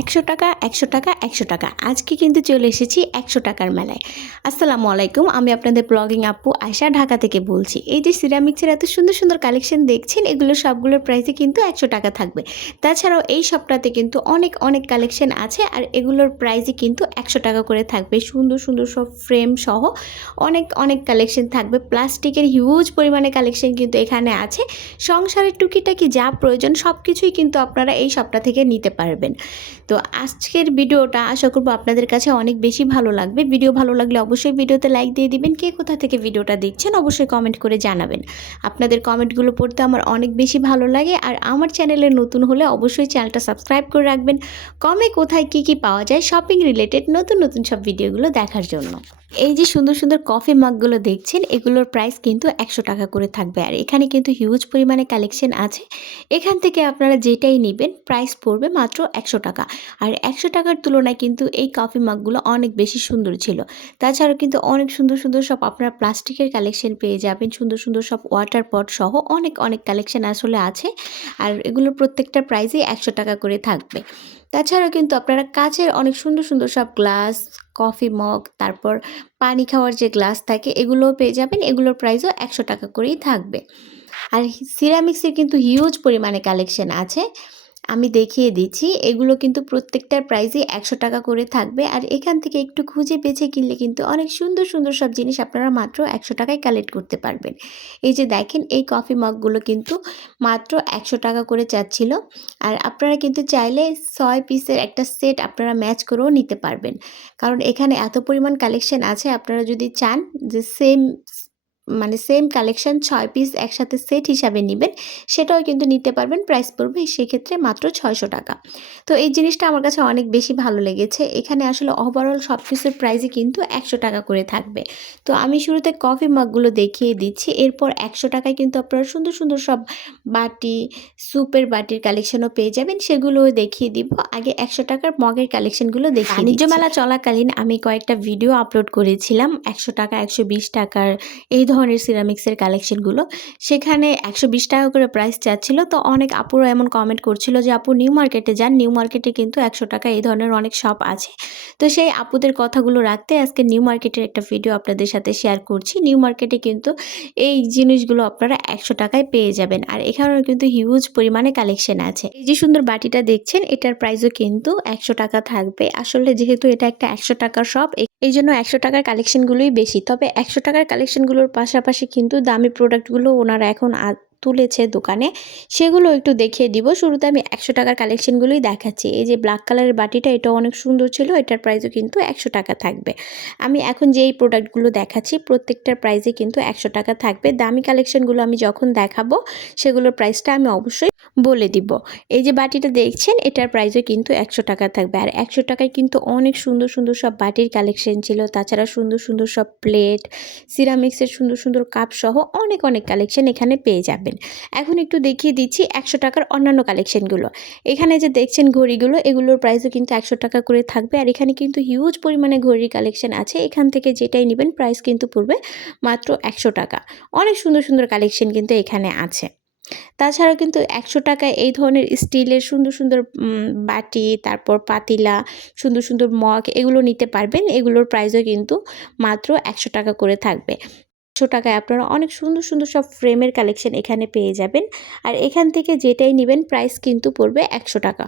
একশো টাকা একশো টাকা একশো টাকা। আজকে কিন্তু চলে এসেছি একশো টাকার মেলায়। আসসালামু আলাইকুম, আমি আপনাদের ব্লগিং আপু আয়শা, ঢাকা থেকে বলছি। এই যে সিরামিক্সের এত সুন্দর সুন্দর কালেকশন দেখছেন, এগুলো সবগুলোর প্রাইসে কিন্তু একশো টাকা থাকবে। তাছাড়াও এই সপ্তাহে কিন্তু অনেক অনেক কালেকশন আছে আর এগুলোর প্রাইসে কিন্তু একশো টাকা করে থাকবে। সুন্দর সুন্দর সব ফ্রেম সহ অনেক অনেক কালেকশন থাকবে। প্লাস্টিকের হিউজ পরিমাণে কালেকশন কিন্তু এখানে আছে। সংসারের টুকিটাকি যা প্রয়োজন সব কিছুই কিন্তু আপনারা এই সপ্তাহ থেকে নিতে পারবেন। তো আজকের ভিডিওটা আশা করব আপনাদের কাছে অনেক বেশি ভালো লাগবে। ভিডিও ভালো লাগলে অবশ্যই ভিডিওতে লাইক দিয়ে দিবেন। কে কোথা থেকে ভিডিওটা দেখছেন অবশ্যই কমেন্ট করে জানাবেন। আপনাদের কমেন্টগুলো পড়তে আমার অনেক বেশি ভালো লাগে। আর আমার চ্যানেলে নতুন হলে অবশ্যই চ্যানেলটা সাবস্ক্রাইব করে রাখবেন। কমে কোথায় কি কি পাওয়া যায় শপিং রিলেটেড নতুন নতুন সব ভিডিওগুলো দেখার জন্য। এই যে সুন্দর সুন্দর কফি মাগগুলো দেখছেন, এগুলোর প্রাইস কিন্তু একশো টাকা করে থাকবে। আর এখানে কিন্তু হিউজ পরিমাণে কালেকশন আছে। এখান থেকে আপনারা যেটাই নেবেন প্রাইস পড়বে মাত্র একশো টাকা। আর একশো টাকার তুলনায় কিন্তু এই কফি মাগগুলো অনেক বেশি সুন্দর ছিল। তাছাড়াও কিন্তু অনেক সুন্দর সুন্দর সব আপনারা প্লাস্টিকের কালেকশন পেয়ে যাবেন। সুন্দর সুন্দর সব ওয়াটার পট সহ অনেক অনেক কালেকশন আসলে আছে। আর এগুলোর প্রত্যেকটা প্রাইসই একশো টাকা করে থাকবে। তাছাড়াও কিন্তু আপনারা কাচের অনেক সুন্দর সুন্দর সব গ্লাস, কফি মগ, তারপর পানি খাওয়ার যে গ্লাস থাকে, এগুলোও পেয়ে যাবেন। এগুলোর প্রাইসও একশো টাকা করেই থাকবে। আর সিরামিক্সের কিন্তু হিউজ পরিমাণে কালেকশন আছে। আমি দেখিয়ে দিচ্ছি। এগুলো কিন্তু প্রত্যেকটার প্রাইসই একশো টাকা করে থাকবে। আর এখান থেকে একটু খুঁজে বেছে কিনলে কিন্তু অনেক সুন্দর সুন্দর সব জিনিস আপনারা মাত্র একশো টাকায় কালেক্ট করতে পারবেন। এই যে দেখেন, এই কফি মগগুলো কিন্তু মাত্র একশো টাকা করে চাচ্ছিল। আর আপনারা কিন্তু চাইলে ছয় পিসের একটা সেট আপনারা ম্যাচ করেও নিতে পারবেন। কারণ এখানে এত পরিমাণ কালেকশন আছে, আপনারা যদি চান যে সেম মানে সেম কালেকশন ছয় পিস একসাথে সেট হিসাবে নেবেন সেটাও কিন্তু নিতে পারবেন প্রাইস পড়বে সেক্ষেত্রে মাত্র ছয়শো টাকা। তো এই জিনিসটা আমার কাছে অনেক বেশি ভালো লেগেছে। এখানে আসলে ওভারঅল সব কিছুর প্রাইসই কিন্তু একশো টাকা করে থাকবে। তো আমি শুরুতে কফি মাগগুলো দেখিয়ে দিচ্ছি। এরপর একশো টাকায় কিন্তু আপনারা সুন্দর সুন্দর সব বাটি স্যুপের বাটির কালেকশনও পেয়ে যাবেন। সেগুলোও দেখিয়ে দিব। আগে একশো টাকার মগের কালেকশনগুলো দেখি বাণিজ্য মেলা চলাকালীন আমি কয়েকটা ভিডিও আপলোড করেছিলাম। একশো টাকা একশো বিশ টাকার এই ধরনের সিরামিক্সের কালেকশনগুলো সেখানে একশো বিশ টাকা করে প্রাইস চাচ্ছিল তো অনেক আপুরা এমন কমেন্ট করছিল যে, আপু নিউ মার্কেটে যান। নিউ মার্কেটে কিন্তু একশো টাকা এই ধরনের অনেক শপ আছে। তো সেই আপুদের কথাগুলো রাখতে আজকে নিউ মার্কেটের একটা ভিডিও আপনাদের সাথে শেয়ার করছি। নিউ মার্কেটে কিন্তু এই জিনিসগুলো আপনারা একশো টাকায় পেয়ে যাবেন। আর এখানেও কিন্তু হিউজ পরিমাণে কালেকশন আছে। এই যে সুন্দর বাটিটা দেখছেন, এটার প্রাইসও কিন্তু একশো টাকা থাকবে। আসলে যেহেতু এটা একটা একশো টাকার শপ এই জন্য একশো টাকার কালেকশনগুলোই বেশি। তবে একশো টাকার কালেকশনগুলোর পাশাপাশি কিন্তু দামি প্রোডাক্টগুলো ওনারা এখন তুলেছে দোকানে, সেগুলো একটু দেখিয়ে দিব। শুরুতে আমি একশো টাকার কালেকশনগুলোই দেখাচ্ছি। এই যে ব্ল্যাক কালারের বাটিটা এটা অনেক সুন্দর ছিল, এটার প্রাইসও কিন্তু একশো টাকা থাকবে। আমি এখন যেই প্রোডাক্টগুলো দেখাচ্ছি প্রত্যেকটার প্রাইসে কিন্তু একশো টাকা থাকবে। দামি কালেকশনগুলো আমি যখন দেখাবো, সেগুলোর প্রাইসটা আমি অবশ্যই বলে দিব। এই যে বাটিটা দেখছেন, এটার প্রাইসও কিন্তু একশো টাকা থাকবে। আর একশো টাকায় কিন্তু অনেক সুন্দর সুন্দর সব বাটির কালেকশন ছিল। তাছাড়া সুন্দর সুন্দর সব প্লেট সিরামিক্সের সুন্দর সুন্দর কাপ সহ অনেক অনেক কালেকশন এখানে পেয়ে যাবেন। এখন একটু দেখিয়ে দিচ্ছি একশো টাকার অন্যান্য কালেকশনগুলো। এখানে যে দেখছেন ঘড়িগুলো, এগুলোর প্রাইসও কিন্তু একশো টাকা করে থাকবে। আর এখানে কিন্তু হিউজ পরিমাণে ঘড়ির কালেকশন আছে। এখান থেকে যেটাই নেবেন প্রাইস কিন্তু পড়বে মাত্র একশো টাকা। অনেক সুন্দর সুন্দর কালেকশন কিন্তু এখানে আছে। তাছাড়াও কিন্তু একশো টাকায় এই ধরনের স্টিলের সুন্দর সুন্দর বাটি, তারপর পাতিলা, সুন্দর সুন্দর মগ এগুলো নিতে পারবেন। এগুলোর প্রাইসও কিন্তু মাত্র একশো টাকা করে থাকবে। একশো টাকায় আপনারা অনেক সুন্দর সুন্দর সব ফ্রেমের কালেকশন এখানে পেয়ে যাবেন। আর এখান থেকে যেটাই নেবেন প্রাইস কিন্তু পড়বে একশো টাকা।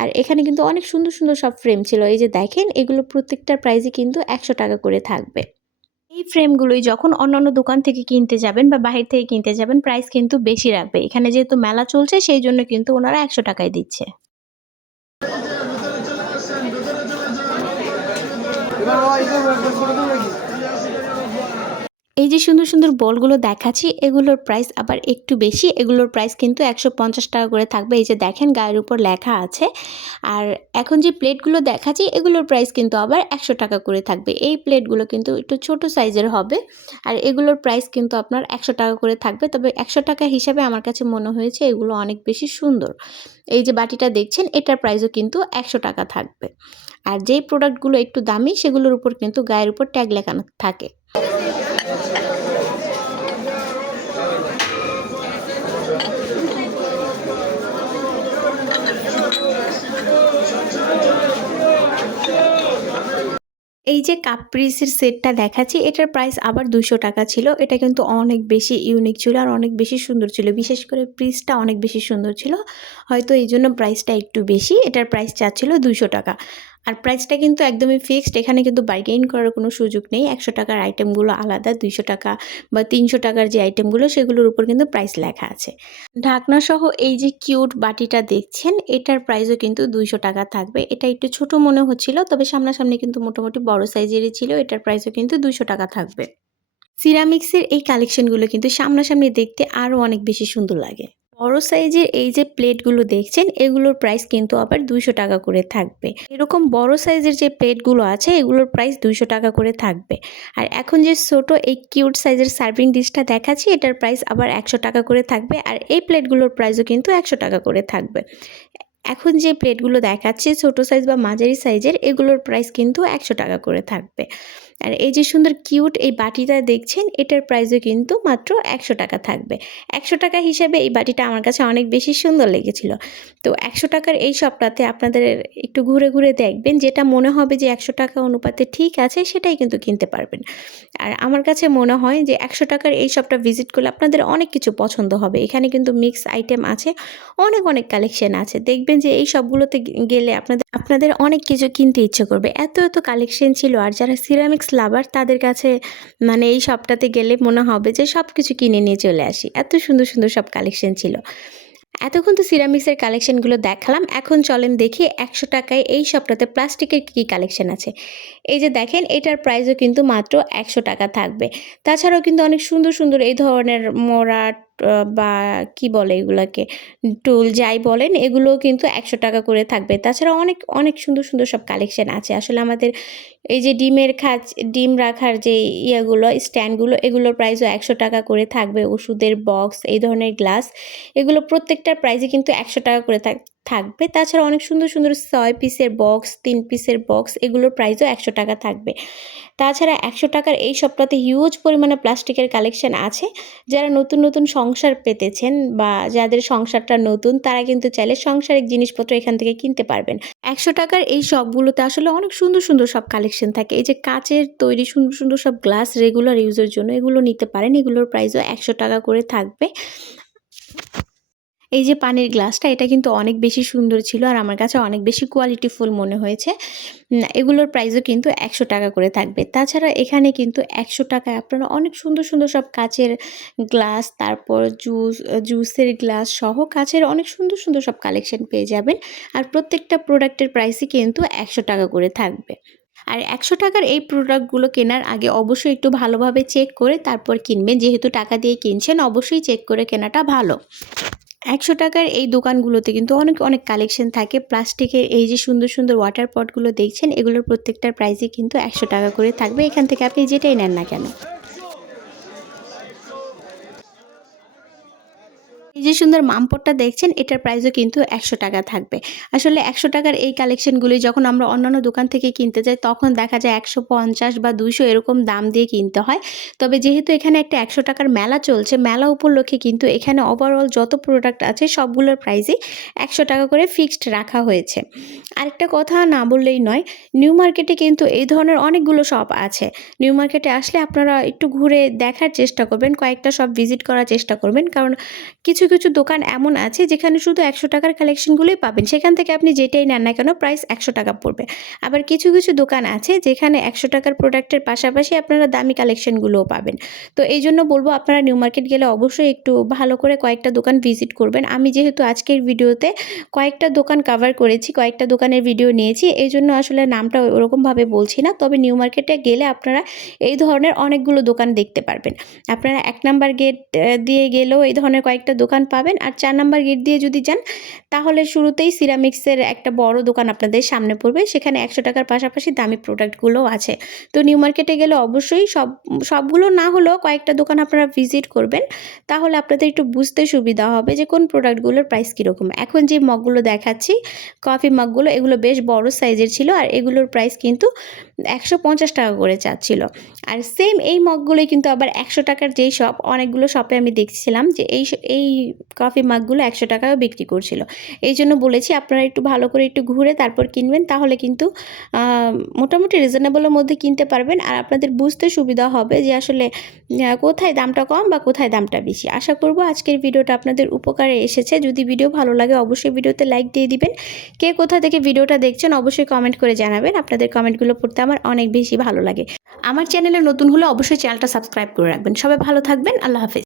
আর এখানে কিন্তু অনেক সুন্দর সুন্দর সব ফ্রেম ছিল। এই যে দেখেন, এগুলো প্রত্যেকটার প্রাইসই কিন্তু একশো টাকা করে থাকবে। এই ফ্রেমগুলোই যখন অন্যান্য দোকান থেকে কিনতে যাবেন বা বাহির থেকে কিনতে যাবেন প্রাইস কিন্তু বেশি রাখবে। এখানে যেহেতু মেলা চলছে, সেই জন্য কিন্তু ওনারা একশো টাকায় দিচ্ছে। এই যে সুন্দর সুন্দর বলগুলো দেখাচ্ছি, এগুলোর প্রাইস আবার একটু বেশি, এগুলোর প্রাইস কিন্তু একশো পঞ্চাশ টাকা করে থাকবে। এই যে দেখেন, গায়ের উপর লেখা আছে। আর এখন যে প্লেটগুলো দেখাচ্ছি, এগুলোর প্রাইস কিন্তু আবার একশো টাকা করে থাকবে। এই প্লেটগুলো কিন্তু একটু ছোট সাইজের হবে। আর এগুলোর প্রাইস কিন্তু আপনার একশো টাকা করে থাকবে। তবে একশো টাকা হিসাবে আমার কাছে মনে হয়েছে এগুলো অনেক বেশি সুন্দর। এই যে বাটিটা দেখছেন, এটার প্রাইসও কিন্তু একশো টাকা থাকবে। আর যেই প্রোডাক্টগুলো একটু দামি, সেগুলোর উপর কিন্তু গায়ের উপর ট্যাগ লেখানো থাকে। যে কাপ্রিসের সেটটা দেখাচ্ছি, এটার প্রাইস আবার দুশো টাকা ছিল। এটা কিন্তু অনেক বেশি ইউনিক ছিল আর অনেক বেশি সুন্দর ছিল। বিশেষ করে প্রিসটা অনেক বেশি সুন্দর ছিল। হয়তো এই জন্য প্রাইসটা একটু বেশি। এটার প্রাইস চাচ্ছিল দুশো টাকা। আর প্রাইসটা কিন্তু একদমই ফিক্সড এখানে কিন্তু বার্গেইন করার কোনো সুযোগ নেই। একশো টাকার আইটেমগুলো আলাদা, দুইশো টাকা বা তিনশো টাকার যে আইটেমগুলো সেগুলোর উপর কিন্তু প্রাইস লেখা আছে। ঢাকনা সহ এই যে কিউট বাটিটা দেখছেন, এটার প্রাইসও কিন্তু দুইশো টাকা থাকবে। এটা একটু ছোট মনে হচ্ছিল, তবে সামনাসামনি কিন্তু মোটামুটি বড় সাইজেরই ছিল, এটার প্রাইসও কিন্তু দুইশো টাকা থাকবে। সিরামিক্সের এই কালেকশনগুলো কিন্তু সামনাসামনি দেখতে আরও অনেক বেশি সুন্দর লাগে। বড় সাইজের এই যে প্লেটগুলো দেখছেন, এগুলোর প্রাইস কিন্তু আবার দুইশো টাকা করে থাকবে। এরকম বড় সাইজের যে প্লেটগুলো আছে, এগুলোর প্রাইস দুইশো টাকা করে থাকবে। আর এখন যে ছোট এই কিউট সাইজের সার্ভিং ডিশটা দেখাচ্ছি, এটার প্রাইস আবার একশো টাকা করে থাকবে আর এই প্লেটগুলোর প্রাইসও কিন্তু একশো টাকা করে থাকবে। এখন যে প্লেটগুলো দেখাচ্ছি, ছোট সাইজ বা মাঝারি সাইজের এগুলোর প্রাইস কিন্তু একশো টাকা করে থাকবে। আর এই যে সুন্দর কিউট এই বাটিটা দেখছেন, এটার প্রাইসও কিন্তু মাত্র একশো টাকা থাকবে। একশো টাকা হিসাবে এই বাটিটা আমার কাছে অনেক বেশি সুন্দর লেগেছিল। তো একশো টাকার এই শপটাতে আপনাদের একটু ঘুরে ঘুরে দেখবেন, যেটা মনে হবে যে একশো টাকা অনুপাতে ঠিক আছে, সেটাই কিন্তু কিনতে পারবেন। আর আমার কাছে মনে হয় যে একশো টাকার এই শপটা ভিজিট করলে আপনাদের অনেক কিছু পছন্দ হবে। এখানে কিন্তু মিক্স আইটেম আছে, অনেক অনেক কালেকশন আছে। দেখবেন যে এই সবগুলোতে গেলে আপনাদের আপনাদের অনেক কিছু কিনতে ইচ্ছে করবে। এত এত কালেকশন ছিল, আর যারা সিরামিক্স লাভার তাদের কাছে মানে এই শপটাতে গেলে মনে হবে যে সব কিছু কিনে নিয়ে চলে আসি। এত সুন্দর সুন্দর সব কালেকশন ছিল। এতক্ষণ তো সিরামিক্সের কালেকশনগুলো দেখালাম। এখন চলেন দেখি একশো টাকায় এই শপটাতে প্লাস্টিকের কী কী কালেকশন আছে। এই যে দেখেন, এটার প্রাইসও কিন্তু মাত্র একশো টাকা থাকবে। তাছাড়াও কিন্তু অনেক সুন্দর সুন্দর এই ধরনের মোড়াট বা কি বলে এগুলোকে? টুল যাই বলেন, এগুলোও কিন্তু একশো টাকা করে থাকবে। তাছাড়া অনেক অনেক সুন্দর সুন্দর সব কালেকশান আছে। আসলে আমাদের এই যে ডিমের খাঁচ ডিম রাখার যে ইয়েগুলো, স্ট্যান্ডগুলো, এগুলোর প্রাইসও একশো টাকা করে থাকবে। ওষুধের বক্স এই ধরনের গ্লাস এগুলো প্রত্যেকটার প্রাইসে কিন্তু একশো টাকা করে থাক থাকবে। তাছাড়া অনেক সুন্দর সুন্দর ছয় পিসের বক্স তিন পিসের বক্স এগুলোর প্রাইসও একশো টাকা থাকবে। তাছাড়া একশো টাকার এই সপ্তাহে হিউজ পরিমাণে প্লাস্টিকের কালেকশন আছে। যারা নতুন নতুন সংসার পেতেছেন বা যাদের সংসারটা নতুন, তারা কিন্তু চাইলে সংসারিক জিনিসপত্র এখান থেকে কিনতে পারবেন। একশো টাকার এই সবগুলোতে আসলে অনেক সুন্দর সুন্দর সব কালেকশন থাকে। এই যে কাচের তৈরি সুন্দর সুন্দর সব গ্লাস রেগুলার ইউজের জন্য এগুলো নিতে পারেন। এগুলোর প্রাইসও একশো টাকা করে থাকবে। এই যে পানির গ্লাসটা, এটা কিন্তু অনেক বেশি সুন্দর ছিল আর আমার কাছে অনেক বেশি কোয়ালিটিফুল মনে হয়েছে। এগুলোর প্রাইসও কিন্তু একশো টাকা করে থাকবে। তাছাড়া এখানে কিন্তু একশো টাকায় আপনারা অনেক সুন্দর সুন্দর সব কাচের গ্লাস, তারপর জুস জুসের গ্লাস সহ কাচের অনেক সুন্দর সুন্দর সব কালেকশন পেয়ে যাবেন। আর প্রত্যেকটা প্রোডাক্টের প্রাইসই কিন্তু একশো টাকা করে থাকবে। আর একশো টাকার এই প্রোডাক্টগুলো কেনার আগে অবশ্যই একটু ভালোভাবে চেক করে তারপর কিনবেন। যেহেতু টাকা দিয়ে কিনছেন, অবশ্যই চেক করে কেনাটা ভালো। একশো টাকার এই দোকানগুলোতে কিন্তু অনেক অনেক কালেকশন থাকে। প্লাস্টিকের এই যে সুন্দর সুন্দর ওয়াটার পটগুলো দেখছেন, এগুলোর প্রত্যেকটার প্রাইসই কিন্তু একশো টাকা করে থাকবে। এখান থেকে আপনি যেটাই নেন না কেন। এই যে সুন্দর মামপটটা দেখছেন, এটার প্রাইসও কিন্তু একশো টাকা থাকবে। আসলে একশো টাকার এই কালেকশনগুলি যখন আমরা অন্যান্য দোকান থেকে কিনতে যাই, তখন দেখা যায় একশো পঞ্চাশ বা দুশো এরকম দাম দিয়ে কিনতে হয়। তবে যেহেতু এখানে একটা একশো টাকার মেলা চলছে, মেলা উপলক্ষে কিন্তু এখানে ওভারঅল যত প্রোডাক্ট আছে, সবগুলোর প্রাইসই একশো টাকা করে ফিক্সড রাখা হয়েছে। আরেকটা কথা না বললেই নয় নিউ মার্কেটে কিন্তু এই ধরনের অনেকগুলো শপ আছে। নিউ মার্কেটে আসলে আপনারা একটু ঘুরে দেখার চেষ্টা করবেন, কয়েকটা শপ ভিজিট করার চেষ্টা করবেন। কারণ কিছু কিছু দোকান এমন আছে যেখানে শুধু একশো টাকার কালেকশনগুলোই পাবেন। সেখান থেকে আপনি যেটাই নেন না কেন প্রাইস একশো টাকা পড়বে। আবার কিছু কিছু দোকান আছে যেখানে একশো টাকার প্রোডাক্টের পাশাপাশি আপনারা দামি কালেকশনগুলোও পাবেন। তো এই জন্য বলব আপনারা নিউ মার্কেট গেলে অবশ্যই একটু ভালো করে কয়েকটা দোকান ভিজিট করবেন। আমি যেহেতু আজকের ভিডিওতে কয়েকটা দোকান কভার করেছি, কয়েকটা দোকানের ভিডিও নিয়েছি, এই জন্য আসলে নামটা ওরকমভাবে বলছি না। তবে নিউ মার্কেটে গেলে আপনারা এই ধরনের অনেকগুলো দোকান দেখতে পারবেন। আপনারা এক নাম্বার গেট দিয়ে গেলেও এই ধরনের কয়েকটা দোকান পাবেন। আর চার নাম্বার গেট দিয়ে যদি যান, তাহলে শুরুতেই সিরামিক্সের একটা বড় দোকান আপনাদের সামনে পড়বে। সেখানে একশো টাকার পাশাপাশি দামি প্রোডাক্টগুলোও আছে। তো নিউ মার্কেটে গেলে অবশ্যই সব, সবগুলো না হলেও কয়েকটা দোকান আপনারা ভিজিট করবেন। তাহলে আপনাদের একটু বুঝতে সুবিধা হবে যে কোন প্রোডাক্টগুলোর প্রাইস কীরকম। এখন যে মগগুলো দেখাচ্ছি, কফি মগগুলো, এগুলো বেশ বড় সাইজের ছিল আর এগুলোর প্রাইস কিন্তু একশো পঞ্চাশ টাকা করে চাচ্ছিল। আর সেম এই মগগুলোই কিন্তু আবার একশো টাকার যেই শপ, অনেকগুলো শপে আমি দেখছিলাম যে এই এই কফি মাগগুলো একশো টাকাও বিক্রি করছিল। এই জন্য বলেছি, আপনারা একটু ভালো করে একটু ঘুরে তারপর কিনবেন, তাহলে কিন্তু মোটামুটি রিজনেবলের মধ্যে কিনতে পারবেন। আর আপনাদের বুঝতে সুবিধা হবে যে আসলে কোথায় দামটা কম বা কোথায় দামটা বেশি। আশা করব আজকের ভিডিওটা আপনাদের উপকারে এসেছে। যদি ভিডিও ভালো লাগে অবশ্যই ভিডিওতে লাইক দিয়ে দিবেন। কে কোথা থেকে ভিডিওটা দেখছেন অবশ্যই কমেন্ট করে জানাবেন। আপনাদের কমেন্টগুলো পড়তে আমার অনেক বেশি ভালো লাগে। আমার চ্যানেলে নতুন হলে অবশ্যই চ্যানেলটা সাবস্ক্রাইব করে রাখবেন। সবাই ভালো থাকবেন। আল্লাহ হাফেজ।